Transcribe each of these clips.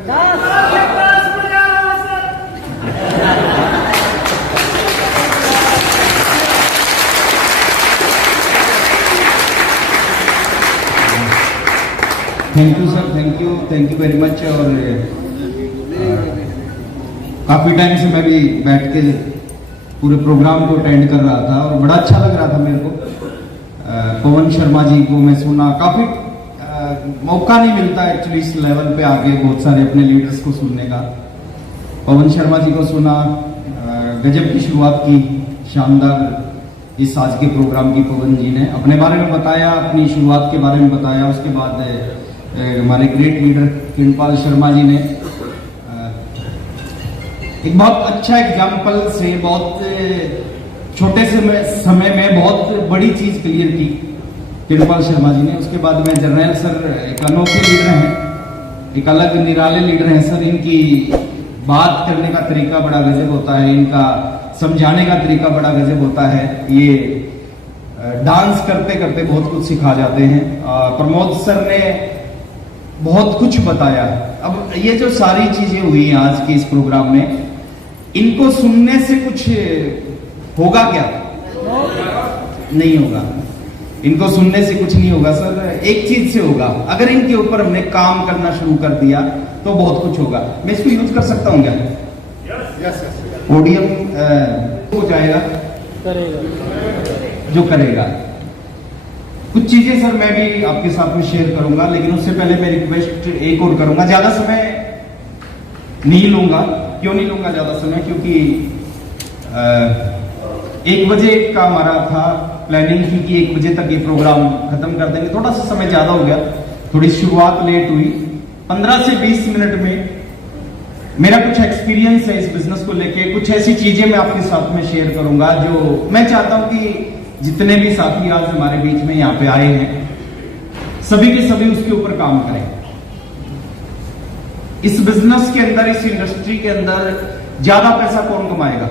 Thank you sir, thank you very much. और काफी time से मैं भी बैठ के पूरे प्रोग्राम को अटेंड कर रहा था और बड़ा अच्छा लग रहा था मेरे को। पवन शर्मा जी को मैं सुना, काफी मौका नहीं मिलता एक्चुअली इस लेवल पे आके बहुत सारे अपने लीडर्स को सुनने का। पवन शर्मा जी को सुना, गजब की शुरुआत की, शानदार इस आज के प्रोग्राम की। पवन जी ने अपने बारे में बताया, अपनी शुरुआत के बारे में बताया। उसके बाद हमारे ग्रेट लीडर किरणपाल शर्मा जी ने एक बहुत अच्छा एग्जाम्पल से बहुत छोटे समय में बहुत बड़ी चीज क्लियर की किरणपाल शर्मा जी ने। उसके बाद में जर्नैल सर एक अनोखे लीडर हैं, एक अलग निराले लीडर हैं सर। इनकी बात करने का तरीका बड़ा गजब होता है, इनका समझाने का तरीका बड़ा गजब होता है। ये डांस करते करते बहुत कुछ सिखा जाते हैं। प्रमोद सर ने बहुत कुछ बताया। अब ये जो सारी चीजें हुई हैं आज के इस प्रोग्राम में, इनको सुनने से कुछ होगा क्या? नहीं होगा। इनको सुनने से कुछ नहीं होगा सर, एक चीज से होगा, अगर इनके ऊपर हमने काम करना शुरू कर दिया तो बहुत कुछ होगा। मैं इसको यूज कर सकता हूँ क्या? पोडियम हो जाएगा, करेगा जो करेगा। कुछ चीजें सर मैं भी आपके साथ में शेयर करूंगा, लेकिन उससे पहले मैं रिक्वेस्ट एक और करूंगा। ज्यादा समय नहीं लूंगा। क्यों नहीं लूंगा ज्यादा समय? क्योंकि 1 बजे का हमारा था प्लानिंग थी कि 1 बजे तक ये प्रोग्राम खत्म कर देंगे। थोड़ा सा समय ज्यादा हो गया, थोड़ी शुरुआत लेट हुई। 15 से 20 मिनट में मेरा कुछ एक्सपीरियंस है इस बिजनेस को लेके, कुछ ऐसी चीजें मैं आपके साथ में शेयर करूंगा जो मैं चाहता हूं कि जितने भी साथी आज हमारे बीच में यहाँ पे आए हैं, सभी के सभी उसके ऊपर काम करें। इस बिजनेस के अंदर, इस इंडस्ट्री के अंदर ज्यादा पैसा कौन कमाएगा?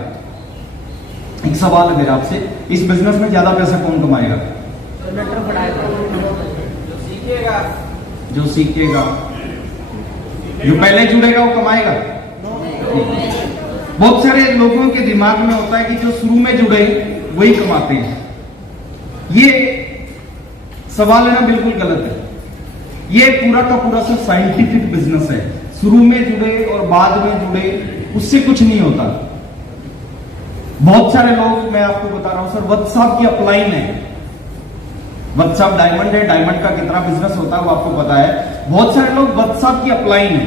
एक सवाल है मेरा आपसे, इस बिजनेस में ज्यादा पैसा कौन कमाएगा? जो सीखेगा, जो पहले जुड़ेगा वो कमाएगा। बहुत सारे लोगों के दिमाग में होता है कि जो शुरू में जुड़े वही कमाते हैं। ये सवाल है ना, बिल्कुल गलत है। ये पूरा का पूरा सब साइंटिफिक बिजनेस है। शुरू में जुड़े और बाद में जुड़े, उससे कुछ नहीं होता। बहुत सारे लोग, मैं आपको बता रहा हूं सर, वत्स साहब की अपलाइन है। वत्स साहब डायमंड है, डायमंड का कितना बिजनेस होता है वो आपको पता है। बहुत सारे लोग वत्स साहब की अपलाइन है।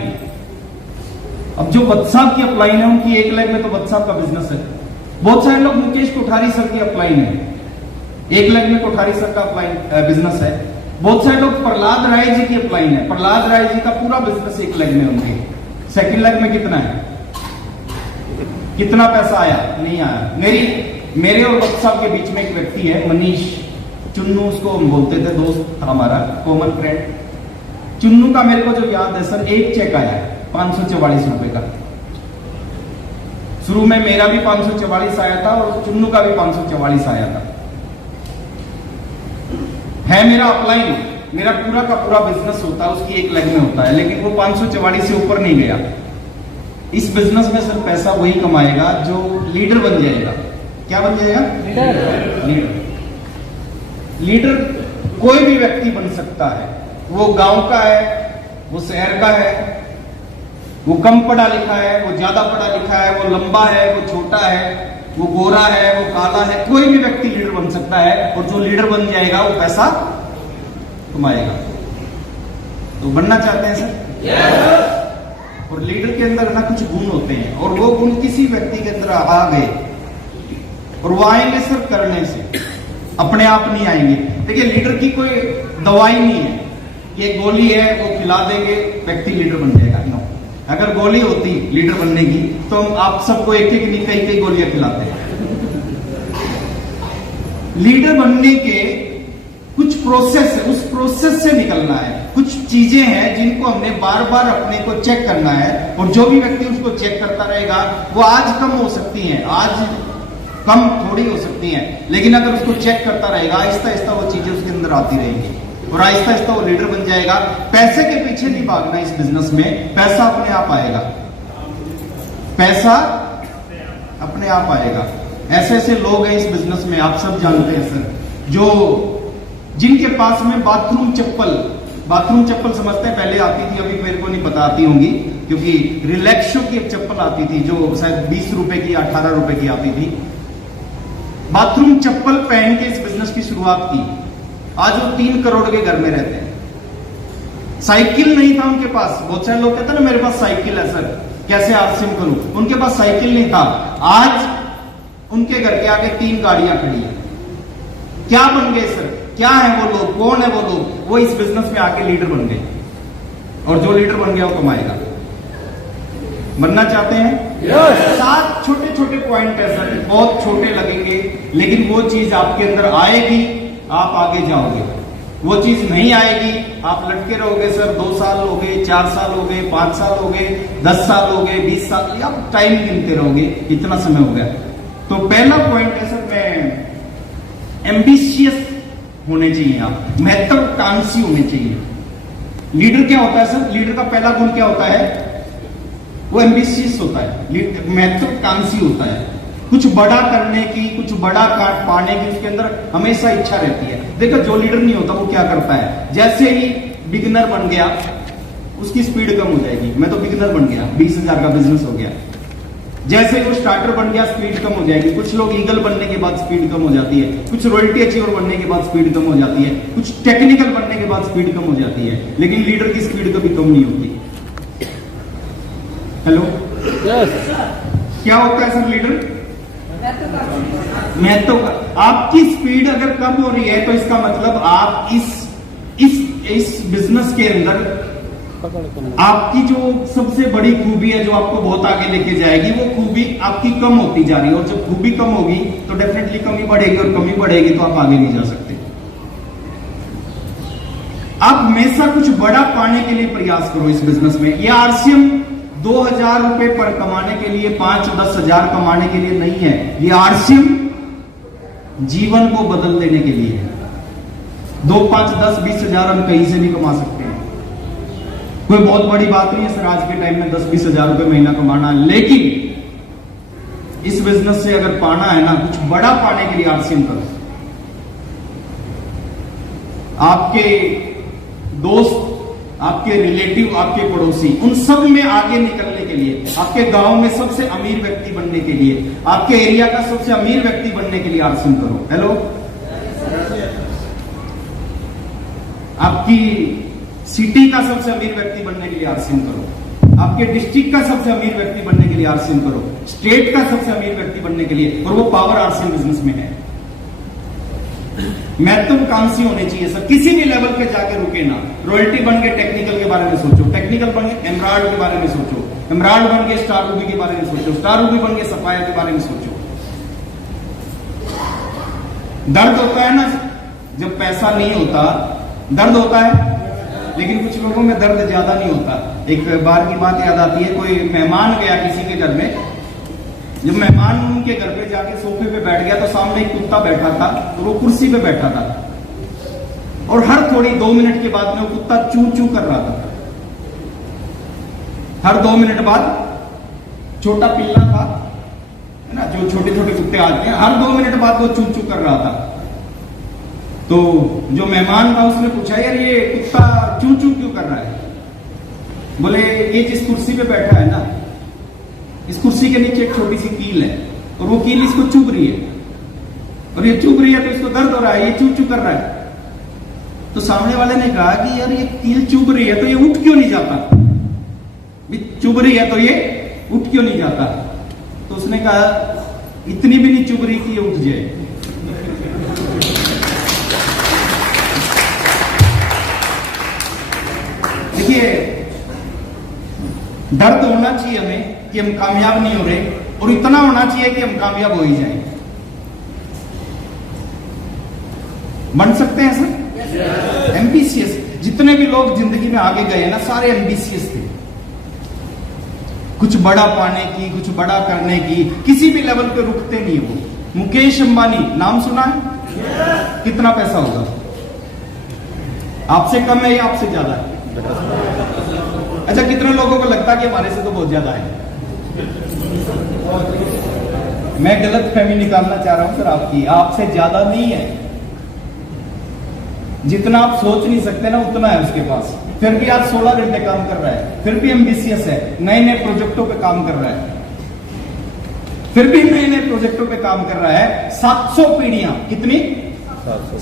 अब जो वत्स साहब की अपलाइन है उनकी 1 लाख में तो वत्स साहब का बिजनेस है। बहुत सारे लोग मुकेश कोठारी सर की अपलाइन है, 1 लाख में कोठारी सर का अपलाइन बिजनेस है। बहुत सारे लोग प्रहलाद राय जी की अपलाइन है, प्रहलाद राय जी का पूरा बिजनेस 1 लाख में होंगे। 2 लाख में कितना है? कितना पैसा आया? नहीं आया। मेरे और वत्स साहब के बीच में एक व्यक्ति है, मनीष, चुन्नू उसको हम बोलते थे, दोस्त था हमारा, कॉमन फ्रेंड। चुन्नू का मेरे को जो याद है सर, एक चेक आया 544 रुपए का। शुरू में मेरा भी 544 आया था और चुन्नू का भी 544 आया था। है मेरा अपलाइन, मेरा पूरा का पूरा बिजनेस होता है उसकी 1 लाख में होता है, लेकिन वो 544 से ऊपर नहीं गया। इस बिजनेस में सर पैसा वही कमाएगा जो लीडर बन जाएगा। क्या बन जाएगा? लीडर। लीडर कोई भी व्यक्ति बन सकता है। वो गांव का है, वो शहर का है, वो कम पढ़ा लिखा है, वो ज्यादा पढ़ा लिखा है, वो लंबा है, वो छोटा है, वो गोरा है, वो काला है, कोई भी व्यक्ति लीडर बन सकता है। और जो लीडर बन जाएगा वो पैसा कमाएगा। तो बनना चाहते हैं सर? yes! और लीडर के अंदर ना कुछ गुण होते हैं, और वो गुण किसी व्यक्ति के अंदर आ गए और वो आएंगे सर करने से, अपने आप नहीं आएंगे। देखिए, लीडर की कोई दवाई नहीं है, ये गोली है वो खिला देंगे व्यक्ति लीडर बन जाएगा। नो, अगर गोली होती लीडर बनने की तो हम आप सबको एक एक नहीं कई गोलियां खिलाते हैं। लीडर बनने के कुछ प्रोसेस है, उस प्रोसेस से निकलना है। कुछ चीजें हैं जिनको हमने बार बार अपने को चेक करना है, और जो भी व्यक्ति उसको चेक करता रहेगा वो आज कम हो सकती हैं, आज कम थोड़ी हो सकती हैं, लेकिन अगर उसको चेक करता रहेगा आहिस्ता आहिस्ता वो चीजें उसके अंदर आती रहेंगी। और आहिस्ता आहिस्ता वो लीडर बन जाएगा। पैसे के पीछे नहीं भागना इस बिजनेस में, पैसा अपने आप आएगा, पैसा अपने आप आएगा। ऐसे ऐसे लोग हैं इस बिजनेस में, आप सब जानते हैं सर, जो जिनके पास में बाथरूम चप्पल समझते हैं, पहले आती थी, अभी मेरे को नहीं पता आती होंगी, क्योंकि रिलैक्सो की एक चप्पल आती थी जो शायद 20 रुपए की 18 रुपए की आती थी। बाथरूम चप्पल पहन के इस बिजनेस की शुरुआत की। आज वो 3 करोड़ के घर में रहते हैं। साइकिल नहीं था उनके पास। बहुत सारे लोग कहते हैं ना मेरे पास साइकिल है सर, कैसे आरसीएम करूं। उनके पास साइकिल नहीं था। आज उनके घर के आगे 3 गाड़ियां खड़ी हैं। क्या बन गए सर? क्या है वो लोग? कौन है वो लोग? वो इस बिजनेस में आके लीडर बन गए, और जो लीडर बन गया वो कमाएगा। बनना चाहते हैं? yes. 7 छोटे छोटे पॉइंट है सर, बहुत छोटे लगेंगे, लेकिन वो चीज आपके अंदर आएगी, आप आगे जाओगे। वो चीज नहीं आएगी, आप लटके रहोगे सर। 2 साल हो गए, 4 साल हो गए, 5 साल हो गए, 10 साल हो गए, 20 साल, आप टाइम गिनते रहोगे, इतना समय हो गया। तो पहला पॉइंट है सर, मैं एम्बिशियस होने चाहिए, आप महत्वाकांक्षी होने चाहिए। लीडर क्या होता है सर? लीडर का पहला गुण क्या होता है? वो एम्बिशियस होता है, महत्वाकांक्षी होता है। कुछ बड़ा करने की, कुछ बड़ा पाने की उसके अंदर हमेशा इच्छा रहती है। देखो, जो लीडर नहीं होता वो क्या करता है, जैसे ही बिगिनर बन गया उसकी स्पीड कम हो जाएगी। मैं तो बिगिनर बन गया, 20,000 का बिजनेस हो गया। जैसे ही वो स्टार्टर बन गया स्पीड कम हो जाएगी। कुछ लोग ईगल बनने के बाद स्पीड कम हो जाती है, कुछ रॉयल्टी अचीवर बनने के बाद स्पीड कम हो जाती है, कुछ टेक्निकल बनने के बाद स्पीड कम हो जाती है, लेकिन लीडर की स्पीड कभी कम नहीं होती। हेलो, क्या होता है सर लीडर? महत्व का। आपकी स्पीड अगर कम हो रही है तो इसका मतलब आप इस बिजनेस के अंदर आपकी जो सबसे बड़ी खूबी है, जो आपको बहुत आगे लेके जाएगी, वो खूबी आपकी कम होती जा रही है। और जब खूबी कम होगी तो डेफिनेटली कमी बढ़ेगी, और कमी बढ़ेगी तो आप आगे नहीं जा सकते। आप हमेशा कुछ बड़ा पाने के लिए प्रयास करो इस बिजनेस में। यह आरसीएम 2,000 रुपए पर कमाने के लिए, 5-10 हजार कमाने के लिए नहीं है। यह आरसीएम जीवन को बदल देने के लिए है। 2, 5, 10, 20 हजार हम कहीं से भी कमा सकते हैं, कोई बहुत बड़ी बात नहीं है सर आज के टाइम में 10-20 हजार रुपए महीना कमाना। लेकिन इस बिजनेस से अगर पाना है ना, कुछ बड़ा पाने के लिए आरसीएम करो। आपके दोस्त, आपके रिलेटिव, आपके पड़ोसी, उन सब में आगे निकलने के लिए, आपके गांव में सबसे अमीर व्यक्ति बनने के लिए, आपके एरिया का सबसे अमीर व्यक्ति बनने के लिए आरसीएम करो। हेलो, आपकी सिटी का सबसे अमीर व्यक्ति बनने के लिए आरसीएम करो, आपके डिस्ट्रिक्ट का सबसे अमीर व्यक्ति बनने के लिए आरसीएम करो, स्टेट का सबसे अमीर व्यक्ति बनने के लिए, और वो पावर आरसीएम बिजनेस में है। महत्वाकांक्षी होने चाहिए सर, किसी भी लेवल पे जाके रुके ना। रॉयल्टी बन के टेक्निकल के बारे में सोचो, टेक्निकल बन के एमराल्ड के बारे में सोचो, एमराल्ड बन के स्टार रूबी के बारे में सोचो, स्टार रूबी बन के सफायर के बारे में सोचो। दर्द होता है ना जब पैसा नहीं होता, दर्द होता है, लेकिन कुछ लोगों में दर्द ज्यादा नहीं होता। एक बार की बात याद आती है, कोई मेहमान गया किसी के घर में। जब मेहमान उनके घर पे जाके सोफे पे बैठ गया तो सामने एक कुत्ता बैठा था, और वो कुर्सी पे बैठा था, और हर थोड़ी 2 मिनट के बाद में वो कुत्ता चू चू कर रहा था। हर 2 मिनट बाद, छोटा पिल्ला था है ना, जो छोटे छोटे कुत्ते आते हैं, हर 2 मिनट बाद वो चू चू कर रहा था। तो जो मेहमान था उसने पूछा, यार ये कुत्ता चू चू क्यों कर रहा है? बोले, ये जिस कुर्सी पे बैठा है ना, इस कुर्सी के नीचे एक छोटी सी कील है, और वो कील इसको चुभ रही है, और ये चुभ रही है तो इसको दर्द हो रहा है, ये चू चू कर रहा है। तो सामने वाले ने कहा कि यार ये कील चुभ रही है तो ये उठ क्यों नहीं जाता? चुभ रही है तो ये उठ क्यों नहीं जाता? तो उसने कहा, इतनी भी नहीं चुभ रही कि ये उठ जाए। देखिए, दर्द होना चाहिए हमें कि हम कामयाब नहीं हो रहे, और इतना होना चाहिए कि हम कामयाब हो ही जाएं। बन सकते हैं सर? एम्बिशियस। जितने भी लोग जिंदगी में आगे गए ना, सारे एम्बिशियस थे, कुछ बड़ा पाने की, कुछ बड़ा करने की, किसी भी लेवल पे रुकते नहीं वो। मुकेश अंबानी नाम सुना है? कितना पैसा होगा? आपसे कम है या आपसे ज्यादा है? अच्छा, कितने लोगों को लगता है कि हमारे से तो बहुत ज्यादा है? मैं गलत फहमी निकालना चाह रहा हूं सर आपकी, आपसे ज्यादा नहीं है। जितना आप सोच नहीं सकते ना उतना है उसके पास। फिर भी आज 16 घंटे काम कर रहा है, फिर भी एम्बिशियस है, नए नए प्रोजेक्टों पे काम कर रहा है, फिर भी नए नए प्रोजेक्टों पे काम कर रहा है। 700 पीढ़ियां, कितनी?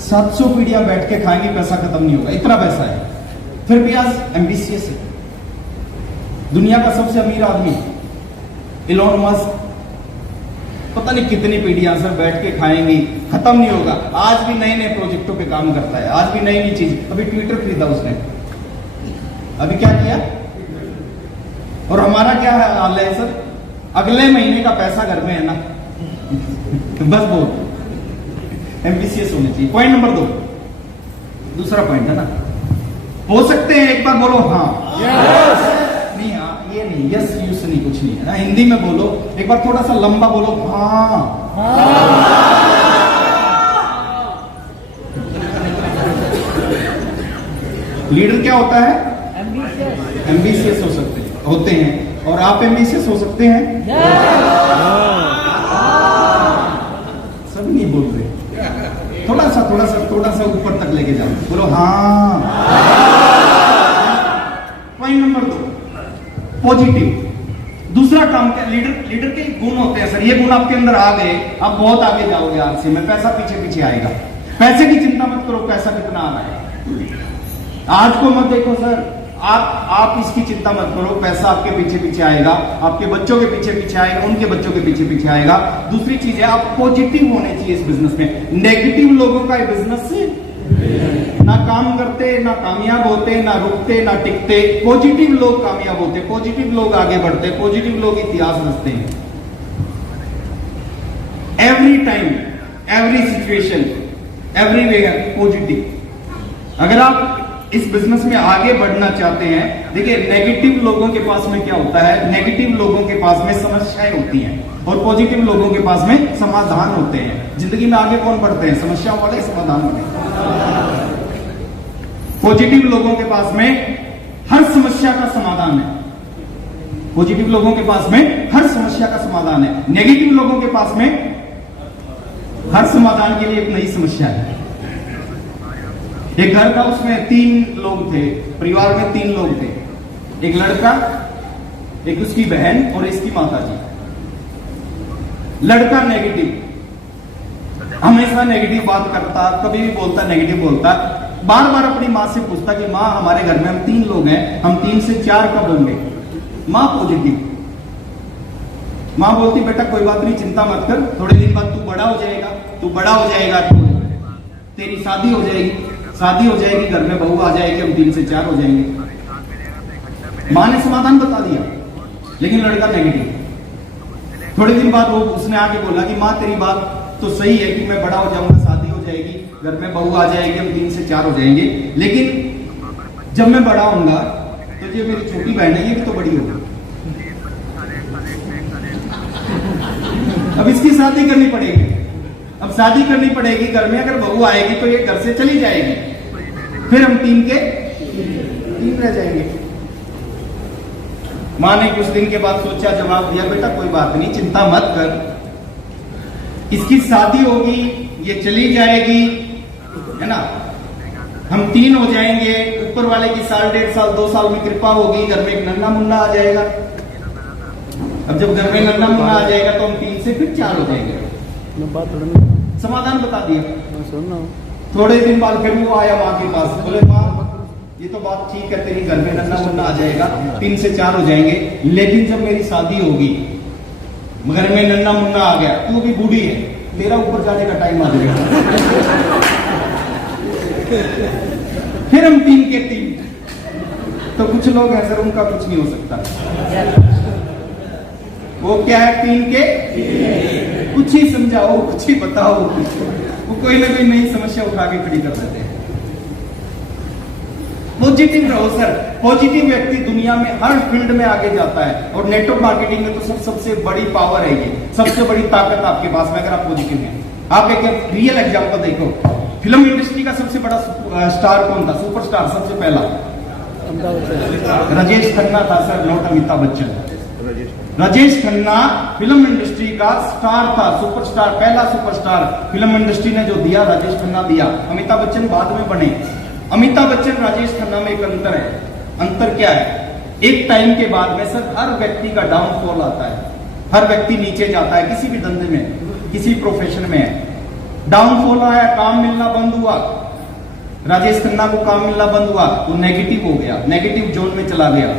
700 पीढ़ियां बैठ के खाएंगे, पैसा खत्म नहीं होगा, इतना पैसा है। फिर भी आज एम्बिशियस है। दुनिया का सबसे अमीर आदमी इलॉन मस्क, पता नहीं कितनी पीढ़ियां सर बैठ के खाएंगी, खत्म नहीं होगा। आज भी नए नए प्रोजेक्टों पे काम करता है, आज भी नई नई चीज। अभी ट्विटर खरीदा उसने, अभी क्या किया? और हमारा क्या हाल है सर? अगले महीने का पैसा घर में है ना। बस बहुत एम्बिशियस होने चाहिए। पॉइंट नंबर 2, दूसरा पॉइंट है ना, हो सकते हैं, एक बार बोलो हाँ। yes. नहीं, हाँ ये नहीं, यस यूस नहीं, कुछ नहीं है ना। हिंदी में बोलो, एक बार थोड़ा सा लंबा बोलो, हाँ। लीडर क्या होता है? एम्बिशियस होते हैं। और आप एम्बिशियस हो सकते हैं? सब नहीं बोल रहे, थोड़ा सा ऊपर तक लेके जाओ, बोलो हाँ। Point number 2, positive. दूसरा काम क्या? लीडर के गुण होते हैं सर, ये गुण आपके अंदर आ गए, आप बहुत आगे जाओगे आज से। मैं पैसा पीछे पीछे आएगा, पैसे की चिंता मत करो, पैसा कितना आ रहा है आज को मत देखो सर, आप इसकी चिंता मत करो, पैसा आपके पीछे पीछे आएगा, आपके बच्चों के पीछे पीछे आएगा, उनके बच्चों के पीछे पीछे आएगा। दूसरी चीज है, आप पॉजिटिव होने चाहिए इस बिजनेस में। नेगेटिव लोगों का बिजनेस से ना काम करते, ना कामयाब होते, ना रुकते, ना टिकते। पॉजिटिव लोग कामयाब होते, पॉजिटिव लोग आगे बढ़ते, पॉजिटिव लोग इतिहास रचते हैं। Every time, every situation, everywhere positive. अगर आप इस बिजनेस में आगे बढ़ना चाहते हैं, देखिए नेगेटिव लोगों के पास में क्या होता है? नेगेटिव लोगों के पास में समस्याएं होती हैं और पॉजिटिव लोगों के पास में समाधान होते हैं। जिंदगी में आगे कौन बढ़ते हैं? समस्या वाले, समाधान वाले। पॉजिटिव लोगों के पास में हर समस्या का समाधान है। पॉजिटिव लोगों के पास में हर समस्या का समाधान है। नेगेटिव लोगों के पास में हर समाधान के लिए एक नई समस्या है। एक घर था, उसमें 3 लोग थे, परिवार में 3 लोग थे, एक लड़का, एक उसकी बहन और इसकी माता जी। लड़का नेगेटिव, हमेशा नेगेटिव बात करता, कभी भी बोलता नेगेटिव बोलता, बार बार अपनी माँ से पूछता कि माँ हमारे घर में हम 3 लोग हैं, हम 3 से 4 कब होंगे? माँ पॉजिटिव। माँ बोलती बेटा कोई बात नहीं, चिंता मत कर, थोड़े दिन बाद तू बड़ा हो जाएगा, तू बड़ा हो जाएगा तो तेरी शादी हो जाएगी, शादी हो जाएगी, घर में बहू आ जाएगी, हम 3 से 4 हो जाएंगे। माँ ने समाधान बता दिया, लेकिन लड़का नेगेटिव। थोड़े दिन बाद वो उसने आके बोला कि माँ तेरी बात तो सही है कि मैं बड़ा हो जाऊंगा, शादी हो जाएगी, घर में बहू आ जाएगी, हम 3 से 4 हो जाएंगे, लेकिन जब मैं बड़ा होऊंगा तो जो मेरी छोटी बहन है ये भी तो बड़ी होगी, अब इसकी शादी करनी पड़ेगी। अब शादी करनी पड़ेगी, घर में अगर बहू आएगी तो ये घर से चली जाएगी, फिर हम 3 के 3 रह जाएंगे। माँ ने कुछ दिन के बाद सोचा, जवाब दिया बेटा कोई बात नहीं, चिंता मत कर, इसकी शादी होगी, ये चली जाएगी, है ना, हम 3 हो जाएंगे, ऊपर वाले की 1.5 साल 2 साल में कृपा होगी, घर में एक नन्ना मुन्ना आ जाएगा। अब जब घर में नन्ना मुन्ना आ जाएगा तो हम 3 से फिर 4 हो जाएंगे। समाधान बता दिया। थोड़े दिन बाद फिर वो आया माँ के पास, बोले माँ ये तो बात ठीक है, तेरी घर में नन्ना मुन्ना आ जाएगा, 3 से 4 हो जाएंगे, लेकिन जब मेरी शादी होगी, घर में नन्ना मुन्ना आ गया, तू भी बूढ़ी है, तेरा ऊपर जाने का टाइम आ जाएगा, फिर हम 3 के 3। तो कुछ लोग हैं सर, उनका कुछ नहीं हो सकता। वो क्या है? 3 के कुछ ही समझाओ, कुछ ही बताओ, वो कोई ना कोई नई समस्या उठा के खड़ी कर देते हैं। पॉजिटिव रहो सर। पॉजिटिव व्यक्ति दुनिया में हर फील्ड में आगे जाता है, और नेटवर्क मार्केटिंग में तो सबसे बड़ी पावर है, ये सबसे बड़ी ताकत आपके पास में, अगर आप पॉजिटिव हैं। आप एक रियल एग्जांपल देखो, फिल्म इंडस्ट्री का सबसे बड़ा स्टार कौन था, सुपरस्टार सबसे पहला? राजेश खन्ना था sir, not Amitabh Bachchan. Rajesh Khanna film industry का स्टार था, सुपरस्टार, पहला सुपरस्टार फिल्म इंडस्ट्री ने जो दिया राजेश खन्ना दिया। अमिताभ बच्चन बाद में बने। अमिताभ बच्चन राजेश खन्ना में एक अंतर है। अंतर क्या है? एक टाइम के बाद में सर हर व्यक्ति का डाउनफॉल आता है, हर व्यक्ति नीचे जाता है, किसी भी धंधे में, किसी प्रोफेशन में है। डाउनफॉल आया, काम मिलना बंद हुआ, राजेश खन्ना को काम मिलना बंद हुआ, वो नेगेटिव हो गया, नेगेटिव जोन में चला गया,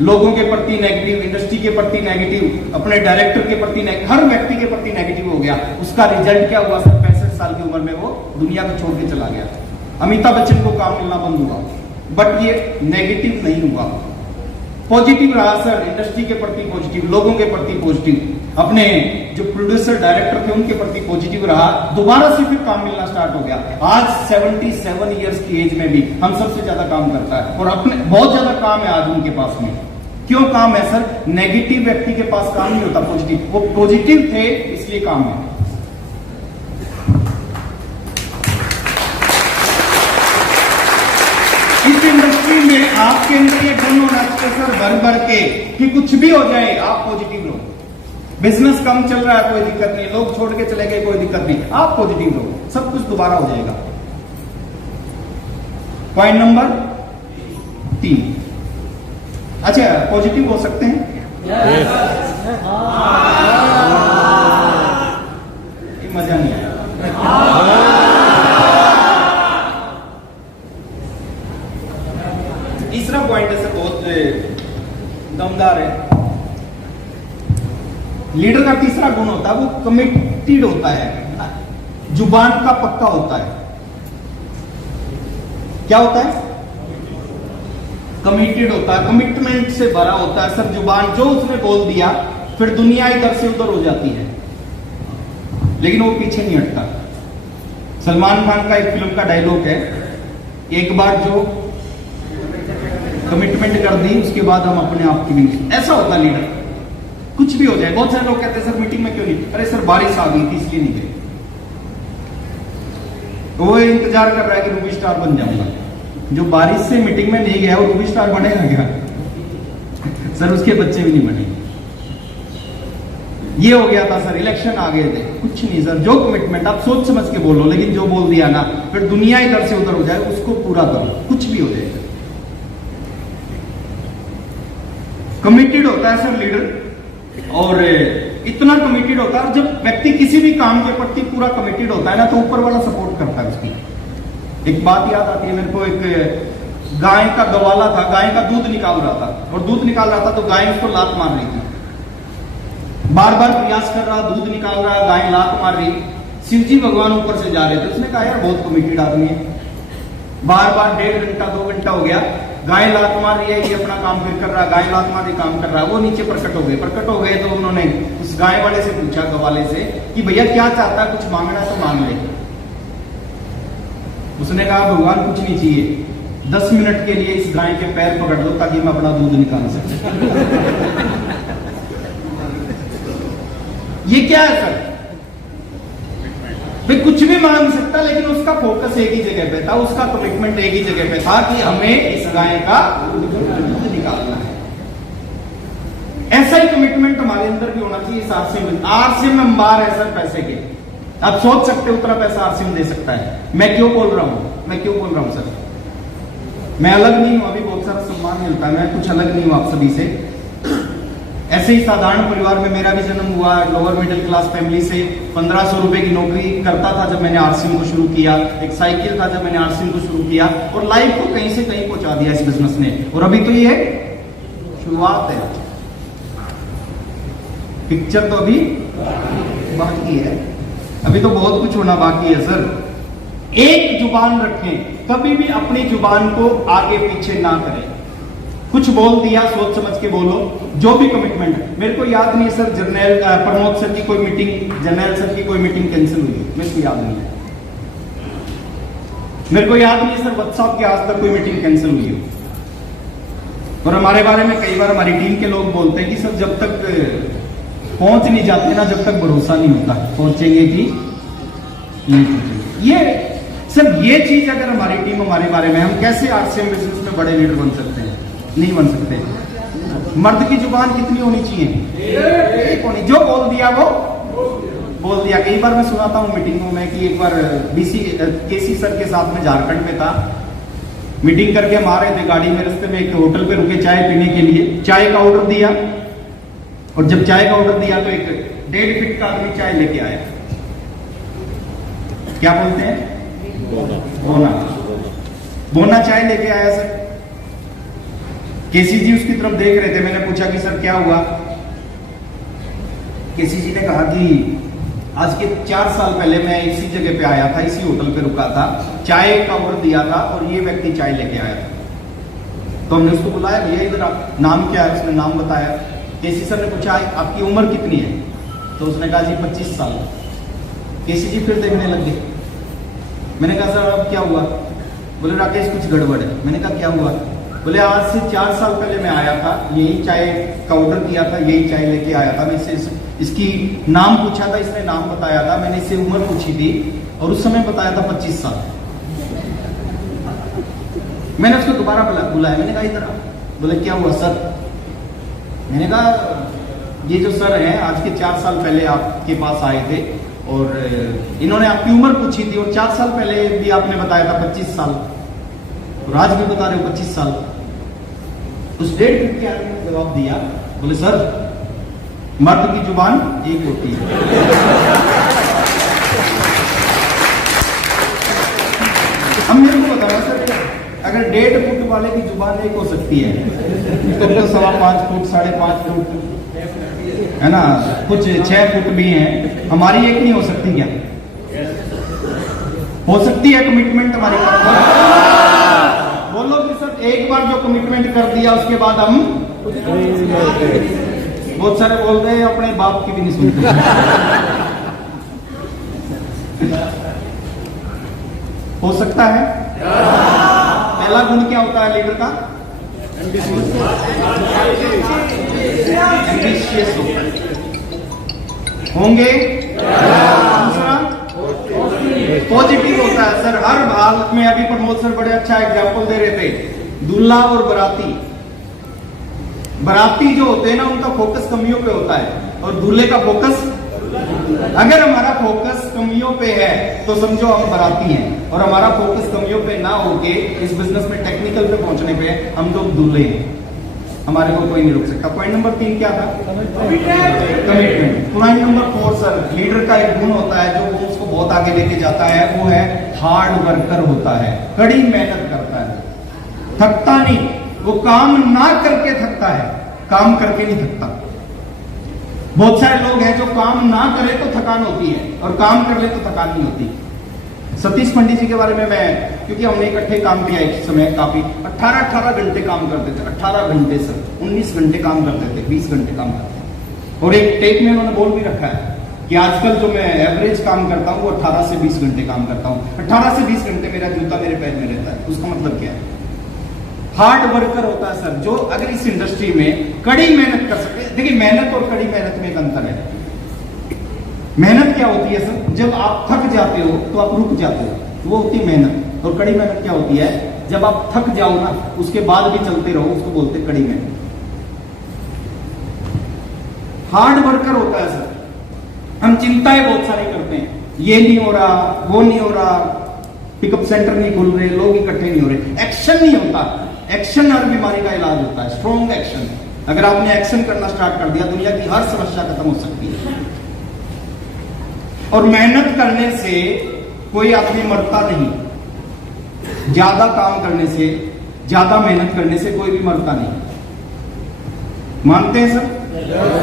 लोगों के प्रति नेगेटिव, इंडस्ट्री के प्रति नेगेटिव, अपने डायरेक्टर के प्रति नेगेटिव, हर व्यक्ति के प्रति नेगेटिव हो गया। उसका रिजल्ट क्या हुआ सर? 65 साल की उम्र में वो दुनिया को छोड़ के चला गया। अमिताभ बच्चन को काम मिलना बंद हुआ, बट ये नेगेटिव नहीं हुआ, पॉजिटिव रहा सर, इंडस्ट्री के प्रति पॉजिटिव, लोगों के प्रति पॉजिटिव, अपने जो प्रोड्यूसर डायरेक्टर थे उनके प्रति पॉजिटिव रहा। दोबारा से फिर काम मिलना स्टार्ट हो गया। आज 77 इयर्स की एज में भी हम सबसे ज्यादा काम करता है, और अपने बहुत ज्यादा काम है आज उनके पास में। क्यों काम है सर? नेगेटिव व्यक्ति के पास काम नहीं होता, पॉजिटिव, वो पॉजिटिव थे इसलिए काम है। इस इंडस्ट्री में आपके अंदर ये गुण होना चाहिए सर, भर भर के, कि कुछ भी हो जाए आप पॉजिटिव रहो। बिजनेस कम चल रहा है कोई दिक्कत नहीं, लोग छोड़ के चले गए कोई दिक्कत नहीं, आप पॉजिटिव रहो, सब कुछ दोबारा हो जाएगा। Point number 3। अच्छा, पॉजिटिव हो सकते हैं? ये मजा नहीं आया। तीसरा पॉइंट है सर, बहुत दमदार है। लीडर का तीसरा गुण होता है वो कमिटेड होता है, जुबान का पक्का होता है। क्या होता है? कमिटेड होता है, कमिटमेंट से भरा होता है सर। जुबान जो उसने बोल दिया फिर दुनिया इधर से उधर हो जाती है, लेकिन वो पीछे नहीं हटता। सलमान खान का एक फिल्म का डायलॉग है, एक बार जो कमिटमेंट कर दी उसके बाद हम अपने आप की भी। ऐसा होता है लीडर, कुछ भी हो जाए। बहुत सारे लोग कहते हैं सर मीटिंग में क्यों नहीं? अरे सर बारिश आ गई थी इसलिए नहीं गए। वो इंतजार कर रहा है कि रूबी स्टार बन जाऊंगा। जो बारिश से मीटिंग में नहीं गया वो रूबी स्टार बनेगा क्या? सर उसके बच्चे भी नहीं बने। ये हो गया था सर, इलेक्शन आ गए थे, कुछ नहीं सर, जो कमिटमेंट आप सोच समझ के बोलो, लेकिन जो बोल दिया ना फिर दुनिया इधर से उधर हो जाए, उसको पूरा करो, कुछ भी हो जाए। कमिटेड होता है सर लीडर, और इतना कमिटेड होता है। जब व्यक्ति किसी भी काम के प्रति पूरा कमिटेड होता है ना, तो ऊपर वाला सपोर्ट करता है उसकी। एक बात याद आती है मेरे को, एक गाय का गवाला था, गाय का दूध निकाल रहा था, और दूध निकाल रहा था तो गाय उसको लात मार रही थी। बार बार प्रयास कर रहा, दूध निकाल रहा, गाय लात मार रही। शिव जी भगवान ऊपर से जा रहे थे, उसने कहा यार बहुत कमिटेड आदमी है। बार बार 1.5 घंटा 2 घंटा हो गया, गाय लात मार रही है, ये अपना काम फिर कर रहा है, गाय लात मार रही काम कर रहा है। वो नीचे प्रकट हो गए। तो उन्होंने उस गाय वाले से पूछा, गवाले से, कि भैया क्या चाहता है, कुछ मांगना तो मांग ले। उसने कहा भगवान कुछ नहीं चाहिए, 10 मिनट के लिए इस गाय के पैर पकड़ दो ताकि मैं अपना दूध निकाल सकूं। ये क्या है सर? भाई कुछ भी मांग सकता, लेकिन उसका फोकस एक ही जगह पे था, उसका कमिटमेंट एक ही जगह पे था कि हमें इस गाय का दूध निकालना है। ऐसा ही कमिटमेंट हमारे अंदर भी होना चाहिए। आरसीएम में बार है सर पैसे के, आप सोच सकते हो उतना पैसा आरसीएम दे सकता है। मैं क्यों बोल रहा हूं सर? मैं अलग नहीं हूं, अभी बहुत सारा सम्मान मिलता है, मैं कुछ अलग नहीं हूं आप सभी से। ऐसे ही साधारण परिवार में मेरा भी जन्म हुआ, लोअर मिडिल क्लास फैमिली से। 1500 रुपए की नौकरी करता था जब मैंने आरसीएम को शुरू किया, एक साइकिल था जब मैंने आरसीएम को शुरू किया, और लाइफ को कहीं से कहीं पहुंचा दिया इस बिजनेस ने। और अभी तो ये शुरुआत है, पिक्चर तो अभी बाकी है, अभी तो बहुत कुछ होना बाकी है सर। एक जुबान रखें, कभी भी अपनी जुबान को आगे पीछे ना करें। कुछ बोल दिया सोच समझ के बोलो, जो भी कमिटमेंट। मेरे को याद नहीं सर, जर्नल प्रमोद सर की कोई मीटिंग, जर्नल सर की कोई मीटिंग कैंसिल हुई, मेरे को याद नहीं है। मेरे को याद नहीं सर व्हाट्सएप की आज तक कोई मीटिंग कैंसिल हुई हो। और हमारे बारे में कई बार हमारी टीम के लोग बोलते हैं कि सर जब तक पहुंच नहीं जाते ना, जब तक भरोसा नहीं होता पहुंचेंगे कि नहीं पहुंचेंगे। ये सर ये चीज अगर हमारी टीम हमारे बारे में, हम कैसे आरसीएम बिजनेस में बड़े लीडर बन सकते हैं? नहीं बन सकते। मर्द की जुबान कितनी होनी चाहिए? एक होनी। जो बोल दिया वो बोल दिया। कई बार मैं सुनाता हूँ मीटिंगों में कि एक बार केसी सर के साथ में झारखंड में था, मीटिंग करके हम आ रहे थे गाड़ी में, रास्ते में एक होटल पे रुके चाय पीने के लिए। चाय का ऑर्डर दिया, और जब चाय का ऑर्डर दिया तो एक 1.5 फीट का आदमी चाय लेके आया। क्या बोलते हैं? बोना। बोना चाय लेके आया सर। केसी जी उसकी तरफ देख रहे थे। मैंने पूछा कि सर क्या हुआ? केसी जी ने कहा कि आज के 4 साल पहले मैं इसी जगह पे आया था, इसी होटल पे रुका था, चाय का ऑर्डर दिया था और ये व्यक्ति चाय लेके आया था। तो हमने उसको बुलाया, भैया इधर आप, नाम क्या है? उसने नाम बताया। केसी सर ने पूछा आपकी उम्र कितनी है? तो उसने कहा जी 25 साल। केसी जी फिर देखने लग गए। मैंने कहा सर अब क्या हुआ? बोले राकेश कुछ गड़बड़ है। मैंने कहा क्या हुआ? बोले आज से 4 साल पहले मैं आया था, यही चाय का ऑर्डर किया था, यही चाय लेके आया था। मैं इसकी नाम पूछा था, इसने नाम बताया था, मैंने इससे उम्र पूछी थी और उस समय बताया था 25 साल। मैंने उसको दोबारा बुलाया। मैंने कहा इधर। बोले क्या हुआ सर? मैंने कहा ये जो सर हैं आज के 4 साल पहले आपके पास आए थे और इन्होंने आपकी उम्र पूछी थी और 4 साल पहले भी आपने बताया था 25 साल, और आज भी बता रहे हो 25 साल। उस 1.5 फीट के आदमी ने जवाब दिया, बोले सर मर्द की जुबान एक होती है। अब मेरे को बताओ सर, अगर 1.5 फुट वाले की जुबान एक हो सकती है तो 5.25 फुट 5.5 फुट है ना, कुछ 6 फुट भी हैं, हमारी एक नहीं हो सकती क्या? हो सकती है कमिटमेंट हमारी। बोलो कि सर एक बार जो कमिटमेंट कर दिया उसके बाद हम, बहुत सारे बोल रहे हैं अपने बाप की भी नहीं सुनते। हो सकता है। पहला गुण क्या होता है लीडर का? एम्बिशियस होंगे। दूसरा पॉजिटिव होता है सर हर हालत में। अभी प्रमोद सर बड़े अच्छा एग्जाम्पल दे रहे थे, दूल्हा और बराती। बराती जो होते हैं ना उनका फोकस कमियों पे होता है और दूल्हे का फोकस, अगर हमारा फोकस कमियों पे है तो समझो हम बराती हैं, और हमारा फोकस कमियों पे ना होके इस बिजनेस में टेक्निकल पे पहुंचने पे हम लोग दूल्हे हैं। हमारे को कोई नहीं रोक सकता। पॉइंट नंबर 3 क्या था? Commitment. Point number 4 sir, leader का एक गुण होता है जो उसको बहुत आगे लेके जाता है, वो है हार्ड वर्कर होता है, कड़ी मेहनत करता है, थकता नहीं। वो काम ना करके थकता है, काम करके नहीं थकता। बहुत सारे लोग हैं जो काम ना करे तो थकान होती है और काम कर ले तो थकान नहीं होती। सतीश पंडित जी के बारे में मैं, क्योंकि हमने इकट्ठे काम किया एक समय, काफी 18 घंटे काम करते थे। 18 घंटे सर, 19 घंटे काम करते थे, 20 घंटे काम करते थे। और एक टेक में उन्होंने बोल भी रखा है कि आजकल जो मैं एवरेज काम करता हूँ वो 18 से 20 घंटे काम करता हूँ। 18 से 20 घंटे मेरा जूता मेरे पैर में रहता है। उसका मतलब क्या है? हार्ड वर्कर होता है सर, जो अगर इस इंडस्ट्री में कड़ी मेहनत कर सके। देखिए मेहनत और कड़ी मेहनत में एक अंतर है। मेहनत क्या होती है सर? जब आप थक जाते हो तो आप रुक जाते हो, वो होती है मेहनत। और कड़ी मेहनत क्या होती है? जब आप थक जाओ ना उसके बाद भी चलते रहो, उसको बोलते कड़ी मेहनत। हार्ड वर्कर होता है सर, हम चिंताएं बहुत सारी करते हैं, ये नहीं हो रहा, वो नहीं हो रहा, पिकअप सेंटर नहीं खुल रहे, लोग इकट्ठे नहीं हो रहे, एक्शन नहीं होता। एक्शन हर बीमारी का इलाज होता है, स्ट्रॉन्ग एक्शन। अगर आपने एक्शन करना स्टार्ट कर दिया, दुनिया की हर समस्या खत्म हो सकती है। और मेहनत करने से कोई आदमी मरता नहीं। ज्यादा काम करने से, ज्यादा मेहनत करने से कोई भी मरता नहीं। मानते हैं सर?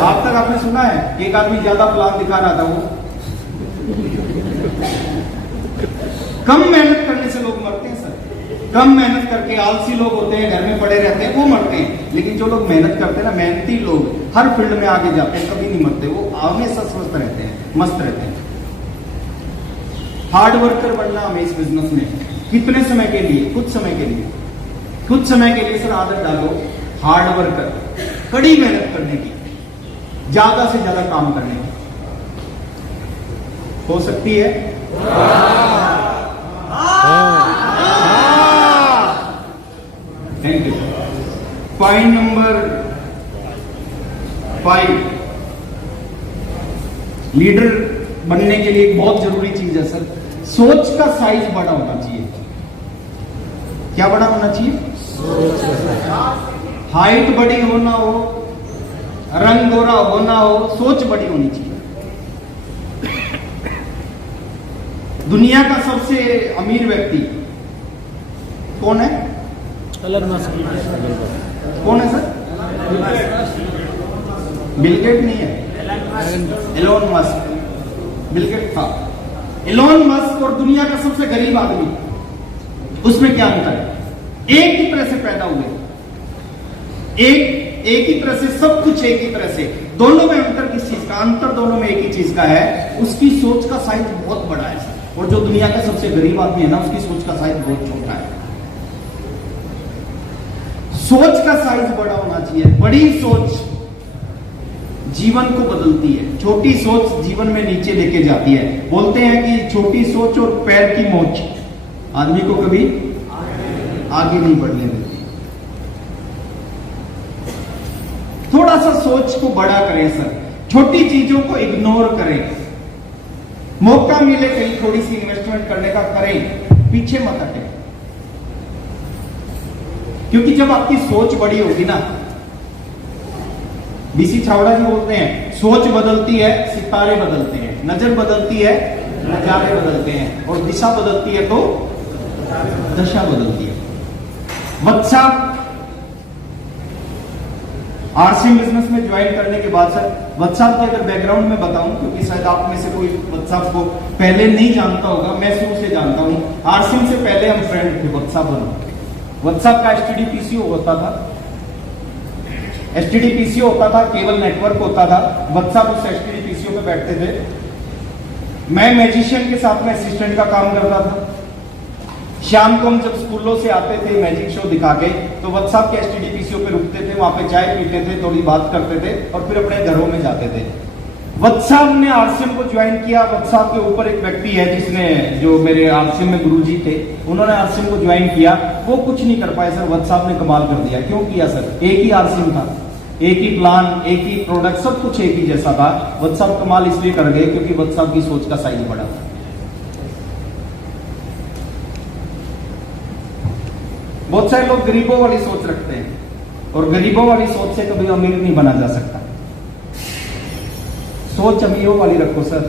आज तक आपने सुना है कि एक आदमी ज्यादा प्लान दिखा रहा था, वो कम मेहनत करने से लोग मरते हैं सर। कम मेहनत करके आलसी लोग होते हैं, घर में पड़े रहते हैं, वो मरते हैं। लेकिन जो लोग मेहनत करते हैं ना, मेहनती लोग हर फील्ड में आगे जाते हैं, कभी नहीं मरते, वो हमेशा स्वस्थ रहते हैं, मस्त रहते हैं। हार्ड वर्कर बनना हमें इस बिजनेस में कितने समय के लिए? कुछ समय के लिए। कुछ समय के लिए सर आदत डालो हार्ड वर्कर, कड़ी मेहनत करने की, ज्यादा से ज्यादा काम करने की। हो सकती है? Thank you. Point number 5, leader बनने के लिए एक बहुत जरूरी चीज है सर, सोच का साइज बड़ा होना चाहिए। क्या बड़ा होना चाहिए? हाइट बड़ी होना हो, रंग गोरा होना हो, सोच बड़ी होनी चाहिए। दुनिया का सबसे अमीर व्यक्ति कौन है? Elon Musk. कौन है सर? बिल गेट नहीं है, एलोन मस्क। बिल गेट था। एलोन मस्क और दुनिया का सबसे गरीब आदमी, उसमें क्या अंतर है? एक ही तरह से पैदा हुए, एक ही तरह से, सब कुछ एक ही तरह से। दोनों में अंतर किस चीज का? अंतर दोनों में एक ही चीज का है, उसकी सोच का साइज बहुत बड़ा है। और जो दुनिया का सबसे गरीब आदमी है ना, उसकी सोच का साइज बहुत छोटा है। सोच का साइज बड़ा होना चाहिए। बड़ी सोच जीवन को बदलती है, छोटी सोच जीवन में नीचे लेके जाती है। बोलते हैं कि छोटी सोच और पैर की मोच आदमी को कभी आगे नहीं बढ़ने देती। थोड़ा सा सोच को बड़ा करें सर, छोटी चीजों को इग्नोर करें। मौका मिले कहीं थोड़ी सी इन्वेस्टमेंट करने का करें, पीछे मत हटें। क्योंकि जब आपकी सोच बड़ी होगी ना, बीसी छावड़ा जी बोलते हैं, सोच बदलती है सितारे बदलते हैं, नजर बदलती है नजारे बदलते हैं, और दिशा बदलती है तो दशा बदलती है। वत्सा आरसीएम बिजनेस में ज्वाइन करने के बाद सर, वत्सा के अगर बैकग्राउंड में बताऊं, क्योंकि शायद आप में से कोई वत्सा को पहले नहीं जानता होगा, मैं शुरू से जानता हूं। आरसीएम से पहले हम फ्रेंड थे। वत्सा का एसटीडीपीसीओ होता था, एसटीडीपीसीओ होता था, केबल नेटवर्क होता था। वत्सा उस एसटीडीपीसीओ पे बैठते थे। मैं मैजिशियन के साथ में असिस्टेंट का काम करता था। शाम को हम जब स्कूलों से आते थे मैजिक शो दिखा के, तो वत्सा के एसटीडीपीसीओ पे रुकते थे, वहां पे चाय पीते थे, थोड़ी बात करते थे और फिर अपने घरों में जाते थे। वत्सा ने आरसीएम को ज्वाइन किया। वत्सा के ऊपर एक व्यक्ति है जिसने, जो मेरे आरसीएम में गुरुजी थे, उन्होंने आरसीएम को ज्वाइन किया। वो कुछ नहीं कर पाए सर, वत्सा ने कमाल कर दिया। क्यों किया सर? एक ही आरसीएम था, एक ही प्लान, एक ही प्रोडक्ट, सब कुछ एक ही जैसा था। वत्सा कमाल इसलिए कर गए क्योंकि वत्सा की सोच का साइज बड़ा था। बहुत सारे लोग गरीबों वाली सोच रखते हैं, और गरीबों वाली सोच से कभी अमीर नहीं बना जा सकता। सोच अमीरों वाली रखो सर।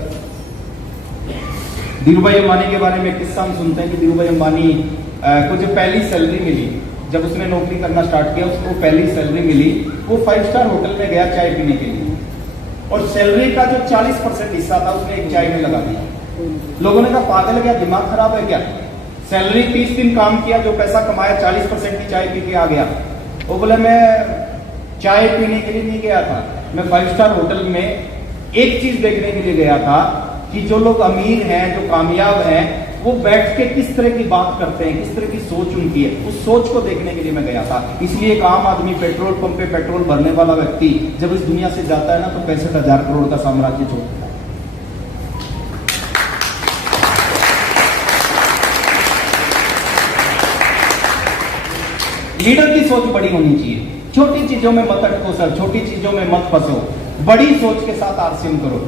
धीरूभाई अंबानी के बारे में एक किस्सा हम सुनते हैं कि धीरूभाई अंबानी को जब पहली सैलरी मिली, जब उसने नौकरी करना स्टार्ट किया, उसको पहली सैलरी मिली, वो 5 स्टार होटल में गया चाय पीने के लिए, और सैलरी का जो 40% हिस्सा था उसने एक चाय में लगा दिया। लोगों ने कहा पागल क्या, दिमाग खराब है क्या? सैलरी 30 दिन काम किया, जो पैसा कमाया 40% की चाय पी के आ गया। वो बोले मैं चाय पीने के लिए नहीं गया था, मैं 5 स्टार होटल में एक चीज देखने के लिए गया था कि जो लोग अमीर हैं, जो कामयाब हैं, वो बैठ के किस तरह की बात करते हैं, किस तरह की सोच उनकी है, उस सोच को देखने के लिए मैं गया था। इसलिए एक आम आदमी पेट्रोल पंप पे पेट्रोल भरने वाला व्यक्ति जब इस दुनिया से जाता है ना, तो 65,000 करोड़ का साम्राज्य छोड़ता है। लीडर की सोच बड़ी होनी चाहिए। छोटी चीजों में मत अटको सर, छोटी चीजों में मत फंसो, बड़ी सोच के साथ आरसीएम करो,